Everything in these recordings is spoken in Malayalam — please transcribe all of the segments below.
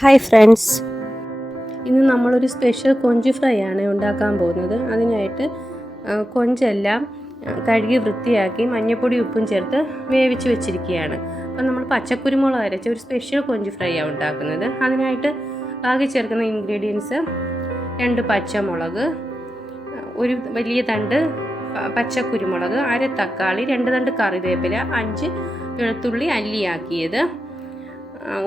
ഹായ് ഫ്രണ്ട്സ് ഇന്ന് നമ്മളൊരു സ്പെഷ്യൽ കൊഞ്ച് ഫ്രൈ ആണ് ഉണ്ടാക്കാൻ പോകുന്നത്. അതിനായിട്ട് കൊഞ്ചെല്ലാം കഴുകി വൃത്തിയാക്കി മഞ്ഞപ്പൊടി ഉപ്പും ചേർത്ത് വേവിച്ച് വെച്ചിരിക്കുകയാണ്. അപ്പം നമ്മൾ പച്ചക്കുരുമുളക് അരച്ച ഒരു സ്പെഷ്യൽ കൊഞ്ച് ഫ്രൈ ആണ് ഉണ്ടാക്കുന്നത്. അതിനായിട്ട് ആകെ ചേർക്കുന്ന ഇൻഗ്രീഡിയൻസ് രണ്ട് പച്ചമുളക് ഒരു വലിയ തണ്ട് പച്ചക്കുരുമുളക് അര തക്കാളി രണ്ട് തണ്ട് കറിവേപ്പില അഞ്ച് വെളുത്തുള്ളി അല്ലിയാക്കിയത്.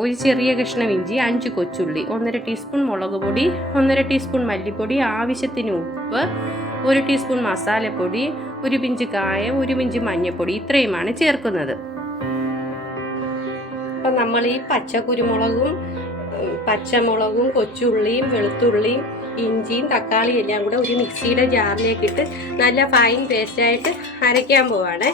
ഒരു ചെറിയ കഷ്ണം ഇഞ്ചി അഞ്ച് കൊച്ചുള്ളി ഒന്നര ടീസ്പൂൺ മുളക് പൊടി ഒന്നര ടീസ്പൂൺ മല്ലിപ്പൊടി ആവശ്യത്തിന് ഉപ്പ് ഒരു ടീസ്പൂൺ മസാലപ്പൊടി ഒരു പിഞ്ച് കായം ഒരു പിഞ്ച് മഞ്ഞൾപ്പൊടി ഇത്രയുമാണ് ചേർക്കുന്നത്. അപ്പം നമ്മൾ ഈ പച്ച കുരുമുളകും പച്ചമുളകും കൊച്ചുള്ളിയും വെളുത്തുള്ളിയും ഇഞ്ചിയും തക്കാളിയും എല്ലാം കൂടെ ഒരു മിക്സിയുടെ ജാറിലേക്കിട്ട് നല്ല ഫൈൻ പേസ്റ്റായിട്ട് അരയ്ക്കാൻ പോവാണേ.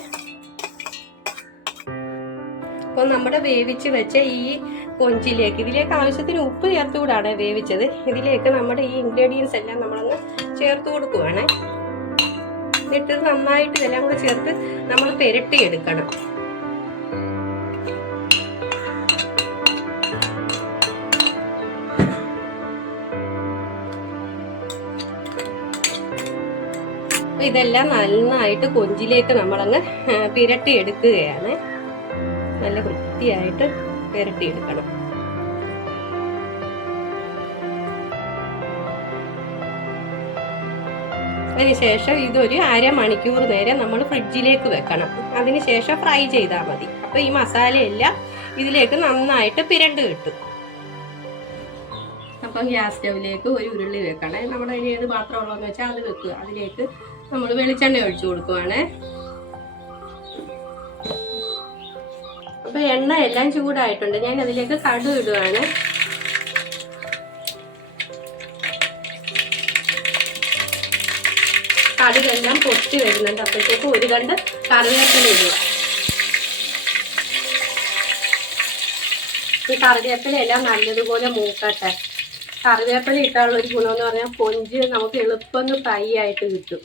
അപ്പോൾ നമ്മുടെ വേവിച്ച് വെച്ച ഈ കൊഞ്ചിലേക്ക് ഇതിലേക്ക് ആവശ്യത്തിന് ഉപ്പ് ചേർത്തുകൂടാണ് വേവിച്ചത്. ഇതിലേക്ക് നമ്മുടെ ഈ ഇൻഗ്രീഡിയൻസ് എല്ലാം നമ്മളൊന്ന് ചേർത്ത് കൊടുക്കുവാണ്. എന്നിട്ട് നന്നായിട്ട് ഇതെല്ലാം കൂടെ ചേർത്ത് നമ്മൾ എടുക്കണം ഇതെല്ലാം നന്നായിട്ട് കൊഞ്ചിലേക്ക് നമ്മളങ്ങ് എടുക്കുകയാണ് നല്ല വൃത്തിയായിട്ട് പുരട്ടിയെടുക്കണം. അതിനുശേഷം ഇതൊരു അരമണിക്കൂർ നേരെ നമ്മൾ ഫ്രിഡ്ജിലേക്ക് വെക്കണം. അതിനുശേഷം ഫ്രൈ ചെയ്താൽ മതി. അപ്പോൾ ഈ മസാലയെല്ലാം ഇതിലേക്ക് നന്നായിട്ട് പിരണ്ട് കിട്ടും. അപ്പം ഗ്യാസ് സ്റ്റൗവിലേക്ക് ഒരു ഉരുളി വെക്കണം. നമ്മുടെ ഏത് പാത്രം ഉള്ളതെന്ന് വെച്ചാൽ അത് വെക്കുക. അതിലേക്ക് നമ്മൾ വെളിച്ചെണ്ണ ഒഴിച്ചു കൊടുക്കുവാണേ. അപ്പൊ എണ്ണ എല്ലാം ചൂടായിട്ടുണ്ട്. ഞാൻ അതിലേക്ക് കടു ഇടുവാണ്. കടുകെല്ലാം പൊട്ടി വരുന്നുണ്ട്. അപ്പോഴത്തേക്ക് ഒരു കണ്ട് കറിവേപ്പില ഇടുക. ഈ കറിവേപ്പില എല്ലാം നല്ലതുപോലെ മൂക്കട്ടെ. കറിവേപ്പില ഇട്ടാലുള്ള ഒരു ഗുണമെന്ന് പറഞ്ഞാൽ കൊഞ്ച് നമുക്ക് എളുപ്പം ഫ്രൈ ആയിട്ട് കിട്ടും.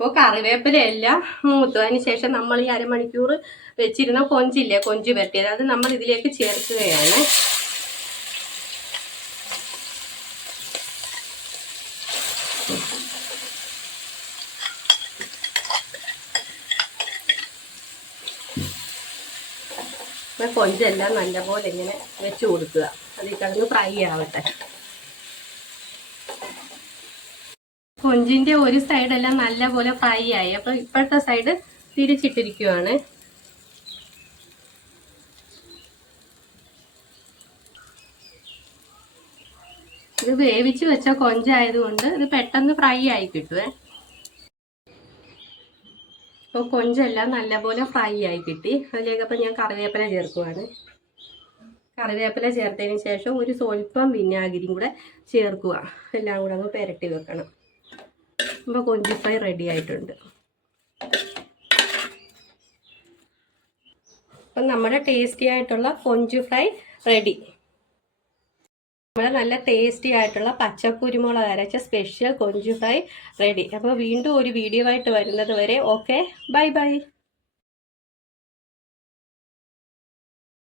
അപ്പോൾ കറിവേപ്പിലയല്ല മൂത്തതിന് ശേഷം നമ്മൾ ഈ അരമണിക്കൂർ വെച്ചിരുന്ന കൊഞ്ചില്ലേ കൊഞ്ച് പറ്റിയത് അത് നമ്മൾ ഇതിലേക്ക് ചേർക്കുകയാണ് കൊഞ്ചെല്ലാം നല്ലപോലെ ഇങ്ങനെ വെച്ച് കൊടുക്കുക. അതിൽ കിടന്ന് ഫ്രൈ ആവട്ടെ. കൊഞ്ചിന്റെ ഒരു സൈഡെല്ലാം നല്ലപോലെ ഫ്രൈ ആയി. അപ്പൊ ഇപ്പോഴത്തെ സൈഡ് തിരിച്ചിട്ടിരിക്കുവാണ്. ഇത് വേവിച്ച് വെച്ച കൊഞ്ചായതുകൊണ്ട് ഇത് പെട്ടെന്ന് ഫ്രൈ ആയി കിട്ടുവേ. അപ്പോൾ കൊഞ്ചെല്ലാം നല്ലപോലെ ഫ്രൈ ആയി കിട്ടി. അതിലേക്ക് അപ്പം ഞാൻ കറിവേപ്പില ചേർക്കുവാണ്. കറിവേപ്പില ചേർത്തതിന് ശേഷം ഒരു സ്വല്പം വിനാഗിരിയും കൂടെ ചേർക്കുക. എല്ലാം കൂടെ അങ്ങ് പുരട്ടി വെക്കണം. അപ്പോൾ കൊഞ്ചി ഫ്രൈ റെഡി ആയിട്ടുണ്ട്. അപ്പം നമ്മുടെ ടേസ്റ്റി ആയിട്ടുള്ള കൊഞ്ചു ഫ്രൈ റെഡി നമ്മുടെ നല്ല ടേസ്റ്റി ആയിട്ടുള്ള പച്ചക്കുരുമുളക് അരച്ച സ്പെഷ്യൽ കൊഞ്ചു ഫ്രൈ റെഡി അപ്പോൾ വീണ്ടും ഒരു വീഡിയോ ആയിട്ട് വരുന്നത് വരെ ഓക്കെ ബൈ ബൈ